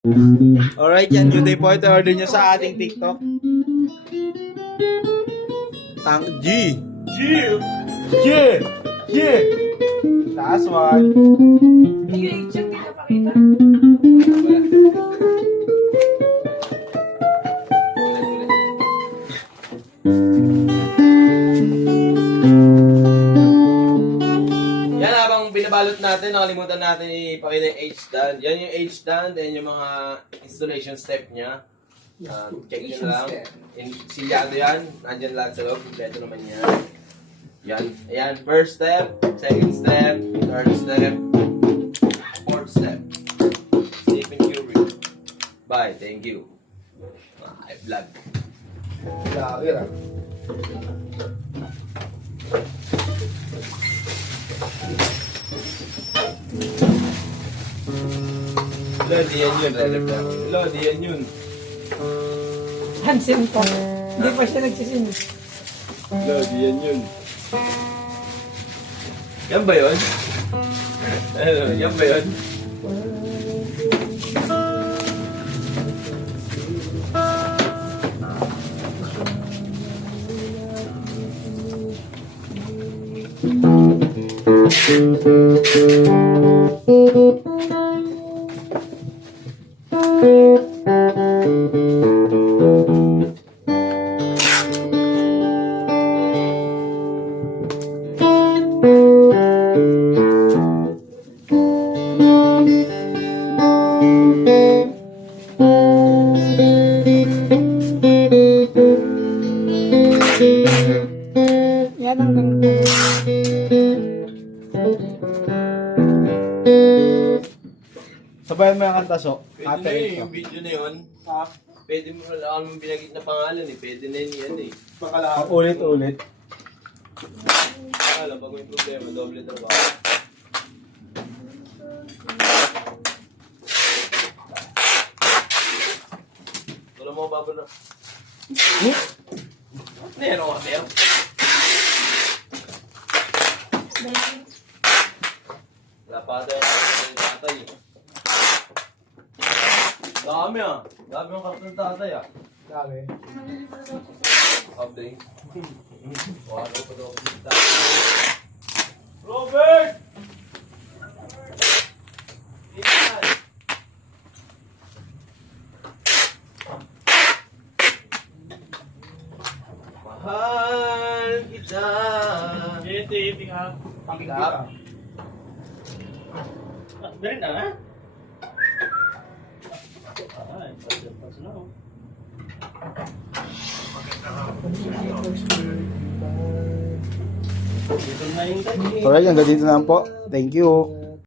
Alright, yan. Good day po. Ito order nyo sa ating TikTok. Tank G. G. G. G. Last one. Yung check nila pakita. Yan, habang binabalot natin, nakalimutan natin ipakita yung H-stand. Yan yung H-stand, and yung mga installation step niya. Check nyo lang. Silyado yan. Nandyan lahat sa loob. Kompleto naman yan. Yan. Ayan. First step, second step, third step, fourth step. Stephen Curry. Bye. Thank you. I-vlog. Lagi lang. Lodi yan yun. Lodi yan yun. Hansim pa. Hindi pa siya nagsisim. Lodi yan yun. Yan ba yun? Ano? Yan ba yun? Yan ang ganito. Sabayan mo yung kantaso. Pwede Ate na yun, ito. yung video na yun. Ha? Pwede mo wala kang binagit na pangalan eh. Pwede na yun yan eh. Ang ulit-ulit. Alam, pag may problema, doble trabaho. Wala mo babal na. Meron ka, meron. Wala pa tayo. Tatay eh. Dami ah. Dami yung karton tatay ah. Dami. Update. Wala pa daw kita. Robert! Ilan? Mahal kita. Iti nga. Pangkap. Dari na ha? Ay, pas na ako. Dito na yung tagi. Alright, hanggang dito na lang po. Thank you.